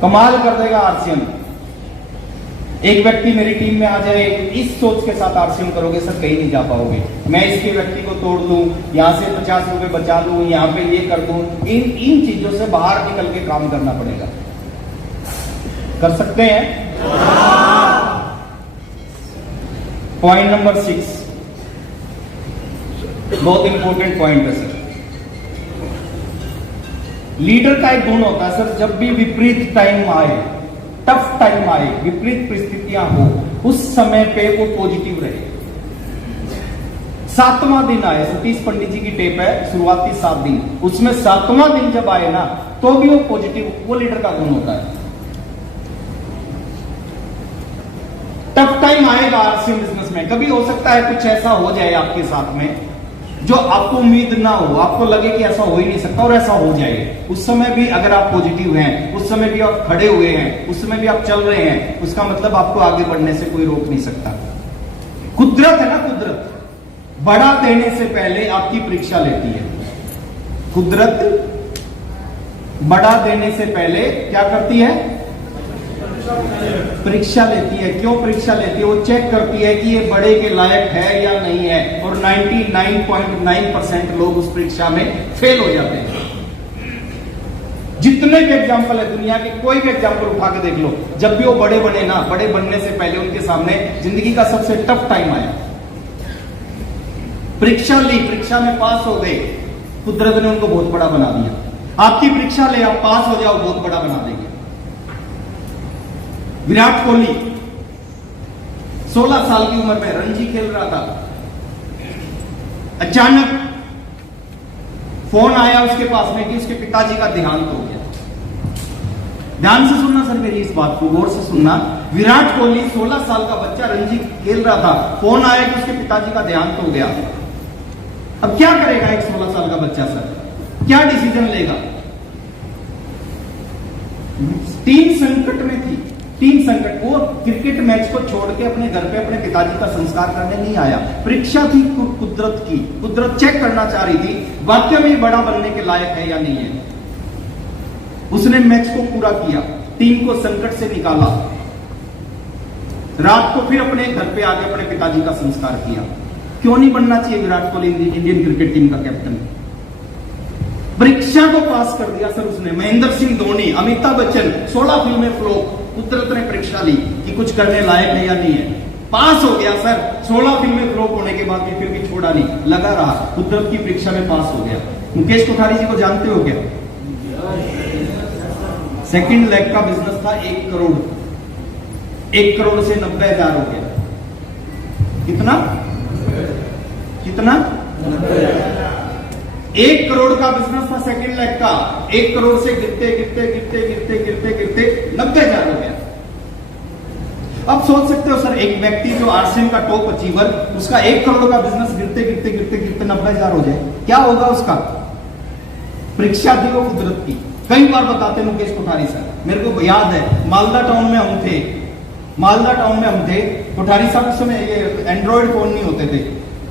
कमाल कर देगा आरसीएम। एक व्यक्ति मेरी टीम में आ जाए, इस सोच के साथ आरसीएम करोगे सर, कहीं नहीं जा पाओगे। मैं इसके व्यक्ति को तोड़ दूं, यहां से 50 रुपए बचा लूं, यहां पे ये कर दूं, इन चीजों से बाहर निकल के काम करना पड़ेगा। कर सकते हैं? पॉइंट नंबर 6 बहुत इंपॉर्टेंट पॉइंट है सर। लीडर का एक गुण होता है सर, जब भी विपरीत टाइम आए, टफ टाइम आए, विपरीत परिस्थितियां हो, उस समय पे वो पॉजिटिव रहे। 7वां दिन आए, सतीश पंडित जी की टेप है, शुरुआती 7 दिन, उसमें 7वां दिन जब आए ना, तो भी वो पॉजिटिव, वो लीडर का गुण होता है। टफ टाइम आएगा आरसीएम बिजनेस में, कभी हो सकता है कुछ ऐसा हो जाए आपके साथ में जो आपको उम्मीद ना हो, आपको लगे कि ऐसा हो ही नहीं सकता, और ऐसा हो जाए। उस समय भी अगर आप पॉजिटिव हैं, उस समय भी आप खड़े हुए हैं, उस समय भी आप चल रहे हैं, उसका मतलब आपको आगे बढ़ने से कोई रोक नहीं सकता। कुदरत है ना, कुदरत बड़ा देने से पहले आपकी परीक्षा लेती है। कुदरत बड़ा देने से पहले क्या करती है? परीक्षा लेती है। क्यों परीक्षा लेती है? वो चेक करती है कि ये बड़े के लायक है या नहीं है, और 99.9% लोग उस परीक्षा में फेल हो जाते हैं। जितने भी एग्जाम्पल है दुनिया के, कोई भी एग्जाम्पल उठा के देख लो, जब भी वो बड़े बने ना, बड़े बनने से पहले उनके सामने जिंदगी का सबसे टफ टाइम आया। परीक्षा ली, परीक्षा में पास हो गए, कुदरत ने उनको बहुत बड़ा बना दिया। आपकी परीक्षा ले, आप पास हो जाओ, बहुत बड़ा बना देंगे। विराट कोहली 16 साल की उम्र में रणजी खेल रहा था, अचानक फोन आया उसके पास में कि उसके पिताजी का देहांत हो गया। ध्यान से सुनना सर मेरी इस बात को, गौर से सुनना। विराट कोहली 16 साल का बच्चा रणजी खेल रहा था, फोन आया कि उसके पिताजी का देहांत हो गया। अब क्या करेगा एक 16 साल का बच्चा सर? क्या डिसीजन लेगा? टीम संकट में थी, टीम संकट। वो क्रिकेट मैच को छोड़ के अपने घर पे अपने पिताजी का संस्कार करने नहीं आया। परीक्षा थी कुदरत की, कुदरत चेक करना चाह रही थी वाकई में बड़ा बनने के लायक है या नहीं है। उसने मैच को पूरा किया, टीम को संकट से निकाला, रात को फिर अपने घर पे आके अपने पिताजी का संस्कार किया। क्यों नहीं बनना चाहिए Virat Kohli Indian cricket team का कैप्टन? परीक्षा को पास कर दिया सर उसने। महेंद्र सिंह धोनी, अमिताभ बच्चन, 16 फिल्में फ्लॉप। कुदरत ने परीक्षा ली कि कुछ करने लायक है या नहीं है, पास हो गया सर। 16 फिल्में फ्लॉप होने के बाद भी फिर भी छोड़ा नहीं, लगा रहा, कुदरत की परीक्षा में पास हो गया। मुकेश कोठारी जी को जानते हो क्या? सेकंड लेग का बिजनेस था 1 करोड़, 1 करोड़ से 90,000 हो गया। कितना कितना? 1 करोड़ का बिजनेस था सेकंड लेग का, 1 करोड़ से गिरते गिरते गिरते गिरते गिरते गिरते 90,000 हो गया। अब सोच सकते हो सर, एक व्यक्ति जो आरसीएम का टॉप अचीवर, उसका 1 करोड़ का बिजनेस गिरते गिरते गिरते गिरते 90,000 हो जाए, क्या होगा उसका? परीक्षा थी वो कुदरत की। कई बार बताते मुकेश कोठारी सर, मेरे को याद है मालदा टाउन में हम थे, कोठारी साहब उस समय ये एंड्रॉइड फोन नहीं होते थे,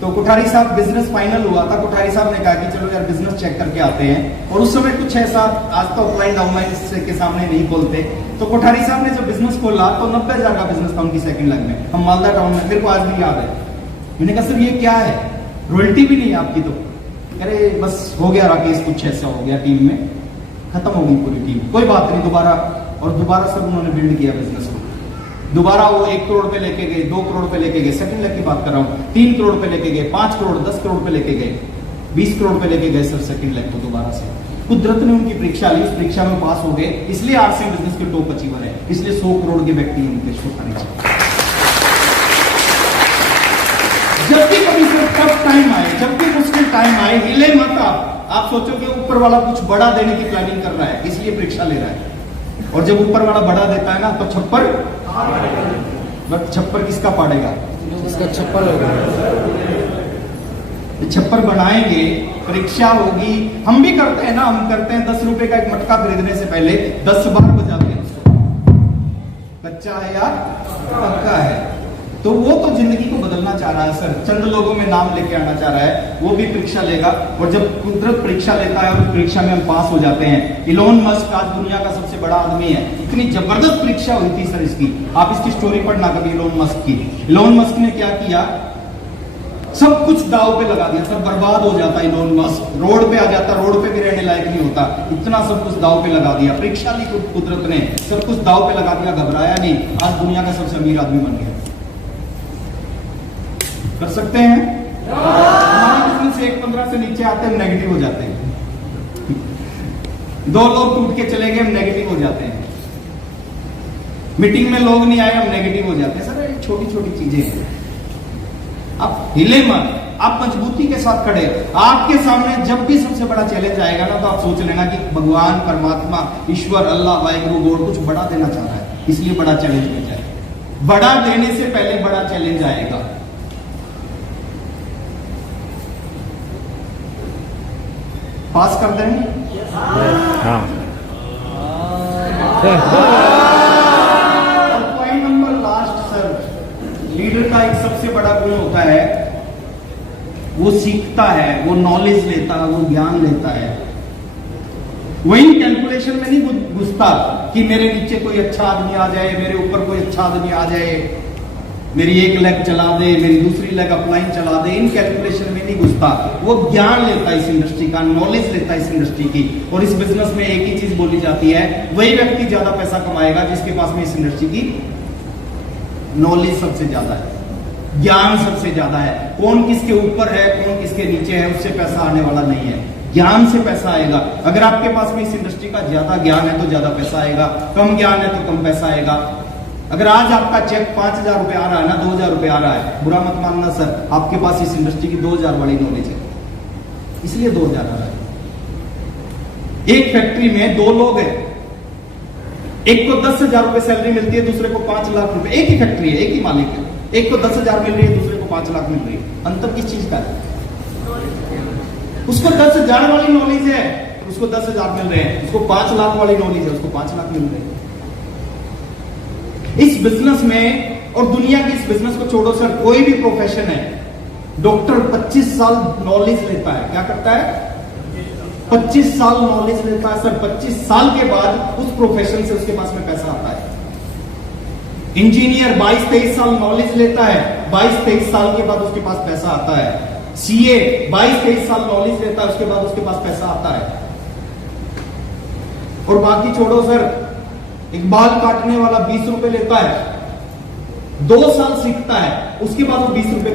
तो कोठारी साहब बिजनेस फाइनल हुआ था। कोठारी साहब ने कहा कि चलो यार बिजनेस चेक करके आते हैं, और उस समय कुछ ऐसा, आज तो ऑफलाइन डाउनलाइन के सामने नहीं खोलते, तो कोठारी साहब ने जब बिजनेस खोला तो 90,000 का बिजनेस था उनकी सेकंड लेग में। हम मालदा टाउन में, मेरे को आज भी याद है। मैंने कहा सर ये क्या है, रॉयल्टी भी नहीं है आपकी? तो अरे बस हो गया राकेश, कुछ ऐसा हो गया टीम में, खत्म हो गई पूरी टीम, कोई बात नहीं। दोबारा सब उन्होंने बिल्ड किया बिजनेस को। दोबारा वो 1 करोड़ पे लेके गए, 2 करोड़ पे लेके गए, सेकंड लेग की बात कर रहा हूं, 3 करोड़ पे लेके गए, 5 करोड़ 10 करोड़ पे लेके गए, 20 करोड़ पे लेके गए सर सेकंड लेग को दोबारा से। कुदरत ने उनकी परीक्षा ली, उस परीक्षा में पास हो गए, इसलिए आरसीएम बिजनेस के टॉप अचीवर है, इसलिए 100 करोड़ के व्यक्ति हैं मुकेश कोठारी। जब भी कभी सर टफ टाइम आए, जब भी मुश्किल टाइम आए, हिले मत आप सोचो कि ऊपर वाला कुछ बड़ा देने की प्लानिंग कर रहा है, इसलिए परीक्षा ले रहा है। और जब ऊपर वाला बड़ा देता है ना, तो छप्पर, बट छप्पर किसका पाड़ेगा? इसका छप्पर होगा। छप्पर बनाएंगे, परीक्षा होगी। हम भी करते हैं ना, हम करते हैं 10 रुपए का एक मटका खरीदने से पहले 10 बार बजाते हैं उसको, कच्चा है या पक्का है। तो वो तो जिंदगी को बदलना चाह रहा है सर, चंद लोगों में नाम लेके आना चाह रहा है, वो भी परीक्षा लेगा। और जब कुदरत परीक्षा लेता है और उस परीक्षा में हम पास हो जाते हैं। इलोन मस्क आज दुनिया का सबसे बड़ा आदमी है, इतनी जबरदस्त परीक्षा हुई थी सर इसकी, आप इसकी स्टोरी पढ़ना कभी इलोन मस्क की। इलोन मस्क ने क्या किया, सब कुछ दाव पे लगा दिया सर, बर्बाद हो जाता इलोन मस्क, रोड पे आ जाता, रोड पे भी रहने लायक नहीं होता, इतना सब कुछ दाव पे लगा दिया। परीक्षा ली कुदरत ने, सब कुछ दाव पे लगा दिया, घबराया नहीं, आज दुनिया का सबसे अमीर आदमी बन गया। कर सकते हैं? हमारे बिजनेस से 1.15 से नीचे आते हैं, नेगेटिव हो जाते हैं। 2 लोग टूट के चले गए, हम नेगेटिव हो जाते हैं। मीटिंग में लोग नहीं आए, हम नेगेटिव हो जाते हैं। सर छोटी छोटी चीजें हैं, आप हिले मत, आप मजबूती के साथ खड़े। आपके सामने जब भी सबसे बड़ा चैलेंज आएगा ना, तो आप सोच लेना कि भगवान, परमात्मा, ईश्वर, अल्लाह, वाहिगुरु, गॉड कुछ बड़ा देना चाह रहा है, इसलिए बड़ा चैलेंज में जाए। बड़ा देने से पहले बड़ा चैलेंज आएगा। पास कर देंगे? हाँ। और point number last sir, leader का एक सबसे बड़ा गुण होता है वो सीखता है, वो नॉलेज लेता है, वो ज्ञान लेता है। वही कैलकुलेशन में नहीं घुसता कि मेरे नीचे कोई अच्छा आदमी आ जाए, मेरे ऊपर कोई अच्छा आदमी आ जाए, मेरी एक लेग चला दे, मेरी दूसरी लेग अपलाइन चला दे। इन कैलकुलेशन में नहीं घुसता, वो ज्ञान लेता है इस इंडस्ट्री का, नॉलेज लेता है इस इंडस्ट्री की। और इस बिजनेस में एक ही चीज बोली जाती है, वही व्यक्ति ज्यादा पैसा कमाएगा जिसके पास में इस इंडस्ट्री की नॉलेज सबसे ज्यादा है, ज्ञान सबसे ज्यादा है। कौन किसके ऊपर है, कौन किसके नीचे है, उससे पैसा आने वाला नहीं है, ज्ञान से पैसा आएगा। अगर आपके पास में इस इंडस्ट्री का ज्यादा ज्ञान है तो ज्यादा पैसा आएगा, कम ज्ञान है तो कम पैसा आएगा। अगर आज आपका चेक 5,000 रुपए आ रहा है ना, 2,000 रुपए आ रहा है, बुरा मत मानना सर, आपके पास इस इंडस्ट्री की 2,000 वाली नॉलेज है, इसलिए 2,000 आ रहा है। एक फैक्ट्री में 2 लोग हैं, एक को 10,000 रुपए सैलरी मिलती है, दूसरे को 5 लाख रुपए। एक ही फैक्ट्री है, एक ही मालिक है, एक को 10,000 मिल रही है, दूसरे को 5 लाख मिल रही है। अंतर किस चीज का है? उसको 10,000 वाली नॉलेज है, उसको 10,000 मिल रहे हैं, उसको 5 लाख वाली नॉलेज है, उसको 5 लाख मिल रहे हैं। इस बिजनेस में, और दुनिया की इस बिजनेस को छोड़ो सर, कोई भी प्रोफेशन है, डॉक्टर 25 साल नॉलेज लेता है, क्या करता है? 25 साल नॉलेज लेता है सर। 25 साल के बाद उस प्रोफेशन से उसके पास में पैसा आता है। इंजीनियर 22-23 साल नॉलेज लेता है, 22-23 साल के बाद उसके पास पैसा आता है। सीए 22-23 साल नॉलेज लेता है, उसके बाद उसके पास पैसा आता है। और बाकी छोड़ो सर, एक बाल काटने वाला 20 रुपए लेता है, 2 साल सीखता है, उसके बाद वो 20 रुपए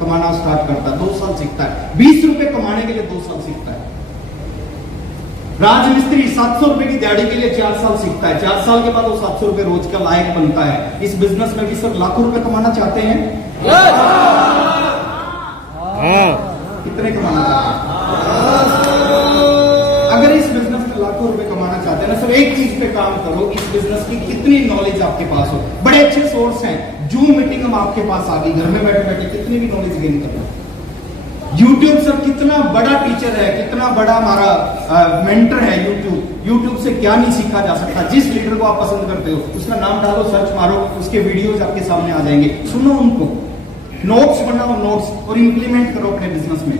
कमाना स्टार्ट करता है। 2 साल सीखता है, 20 रुपए कमाने के लिए 2 साल सीखता है। राजमिस्त्री 700 रुपए की दिहाड़ी के लिए 4 साल सीखता है, 4 साल के बाद वो 700 रुपए रोज का लायक बनता है। इस बिजनेस में भी सब लाखों रुपए कमाना चाहते हैं। कितने कमाना चाहते हैं? अगर इस बिजनेस में लाखों रुपए कमाना चाहते हैं ना सर, एक चीज पे काम करो, इस बिजनेस की कितनी नॉलेज आपके पास हो। बड़े अच्छे सोर्स हैं, जूम मीटिंग हम आपके पास आ गई, घर में बैठे बैठे कितनी भी नॉलेज गेन करना। यूट्यूब सर कितना बड़ा टीचर है, कितना बड़ा हमारा मेंटर है यूट्यूब। यूट्यूब से क्या नहीं सीखा जा सकता। जिस लीडर को आप पसंद करते हो उसका नाम डालो, सर्च मारो, उसके वीडियोस आपके सामने आ जाएंगे, सुनो उनको, नोट्स बनाओ, नोट्स, और इंप्लीमेंट करो अपने बिजनेस में।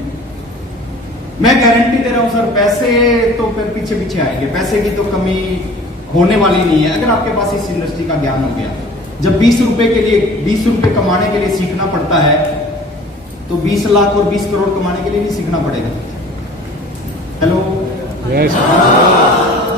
मैं गारंटी दे रहा हूं सर, पैसे तो फिर पीछे पीछे आएंगे, पैसे की तो कमी होने वाली नहीं है अगर आपके पास इस इंडस्ट्री का ज्ञान हो गया। जब 20 रुपए के लिए, 20 रुपए कमाने के लिए सीखना पड़ता है, तो 20 लाख और 20 करोड़ कमाने के लिए नहीं सीखना पड़ेगा। हेलो,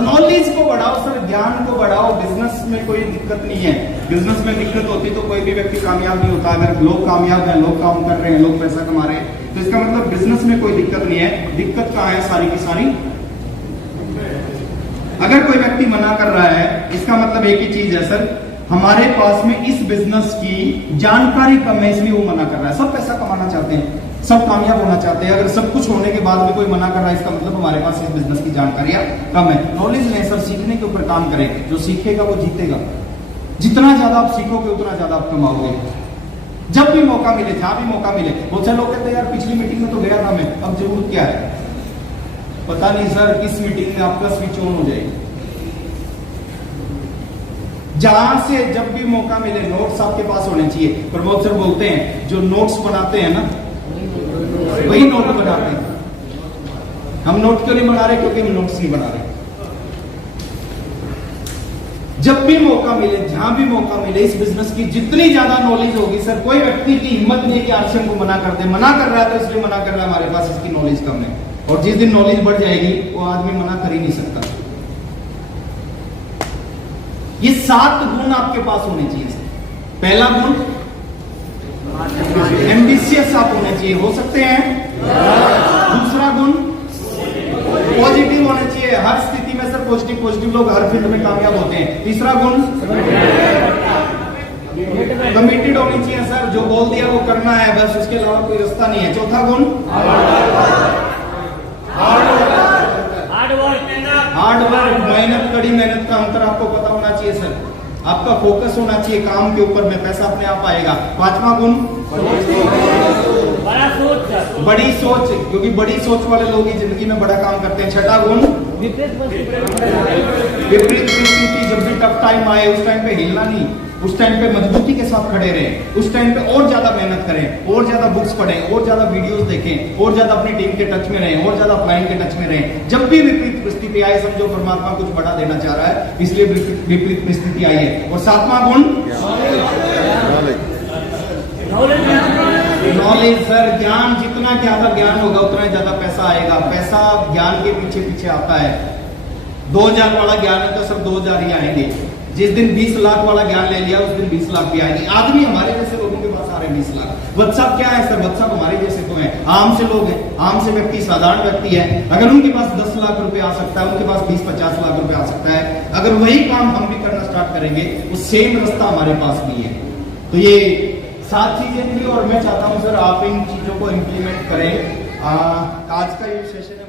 नॉलेज को बढ़ाओ सर, ज्ञान को बढ़ाओ। बिजनेस में कोई दिक्कत नहीं है। बिजनेस में दिक्कत होती तो कोई भी व्यक्ति कामयाब नहीं होता। अगर लोग कामयाब हैं, लोग काम कर रहे हैं, लोग पैसा कमा रहे हैं, तो इसका मतलब बिजनेस में कोई दिक्कत नहीं है। दिक्कत कहां है? सारी की सारी, अगर कोई व्यक्ति मना कर रहा है, इसका मतलब एक ही चीज है सर, हमारे पास में इस बिजनेस की जानकारी कम है, इसलिए वो मना कर रहा है। सब पैसा कमाना चाहते हैं, सब कामयाब होना चाहते हैं। अगर सब कुछ होने के बाद भी कोई मना कर रहा है, इसका मतलब हमारे पास इस बिजनेस की जानकारियां कम है। नॉलेज लें सर, सीखने के ऊपर काम करें। जो सीखेगा वो जीतेगा। जितना ज्यादा आप सीखोगे उतना ज्यादा आप कमाओगे। जब भी मौका मिले, जहां भी मौका मिले। बहुत से लोग कहते हैं यार पिछली मीटिंग में तो गया था मैं, अब जरूरत क्या है? पता नहीं सर, किस मीटिंग में आपका स्विच ऑन हो जाएगा। जहां से जब भी मौका मिले, नोट्स आपके पास होने चाहिए। प्रमोद सर बोलते हैं जो नोट्स बनाते हैं ना, वही नोट बनाते हैं। हम नोट क्यों नहीं बना रहे? क्योंकि हम नोट्स नहीं बना रहे। जब भी मौका मिले, जहां भी मौका मिले, इस बिजनेस की जितनी ज्यादा नॉलेज होगी सर, कोई व्यक्ति की हिम्मत नहीं कि आरक्षण को मना कर दे। मना कर रहा है तो इसलिए मना कर रहा है, हमारे पास इसकी नॉलेज कम है। और जिस दिन नॉलेज बढ़ जाएगी वो आदमी मना कर ही नहीं सकता। ये 7 गुण आपके पास होने चाहिए। पहला गुण, एम्बिशियस आप होने चाहिए, हो सकते हैं। दूसरा गुण, पॉजिटिव होने चाहिए, हर स्थिति में सर पॉजिटिव लोग हर फील्ड में कामयाब होते हैं। तीसरा गुण, कमिटेड होनी चाहिए सर, जो बोल दिया वो करना है बस, उसके अलावा कोई रास्ता नहीं है। चौथा गुण, हार्ड वर्क, मेहनत, कड़ी मेहनत का अंतर आपको पता होना चाहिए सर। आपका फोकस होना चाहिए काम के ऊपर में, पैसा अपने आप आएगा। पांचवा गुण, बड़ी सोच, क्योंकि बड़ी सोच वाले लोग ही जिंदगी में बड़ा काम करते हैं। छठा गुण, विपरीत परिस्थिति, जब भी टफ टाइम आए उस टाइम पे हिलना नहीं, उस टाइम पे मजबूती के साथ खड़े रहें, उस टाइम पे और ज्यादा मेहनत करें, और ज्यादा बुक्स पढ़ें, और ज्यादा वीडियोस देखें, और ज्यादा अपनी टीम के टच में रहें, और ज्यादा अपलाइन के टच में रहें। जब भी विपरीत परिस्थिति आए, समझो परमात्मा कुछ बड़ा देना चाह रहा है, इसलिए विपरीत परिस्थिति आई है। और सातवां गुण नॉलेज। सर ज्ञान, जितना ज्यादा ज्ञान होगा उतना ज्यादा पैसा आएगा। पैसा ज्ञान के पीछे पीछे आता है। 2000 वाला ज्ञान है तो सर 2000 ही आएंगे। जिस दिन 20 लाख वाला ज्ञान ले लिया उस दिन 20 लाख भी आएंगे। आदमी हमारे जैसे लोगों के पास आ रहे हैं 20 लाख। व्हाट्सएप क्या है सर? व्हाट्सएप हमारे जैसे तो है, आम से लोग हैं, आम से व्यक्ति, साधारण व्यक्ति है। अगर उनके पास 10 लाख रुपए आ सकता है, उनके पास 20-50 लाख रुपए आ सकता है। अगर वही काम हम भी करना स्टार्ट करेंगे, वो सेम रास्ता हमारे पास भी है। तो ये 7 चीजें थी और मैं चाहता हूं सर आप इन चीजों को इम्प्लीमेंट करें। आज का ये सेशन है।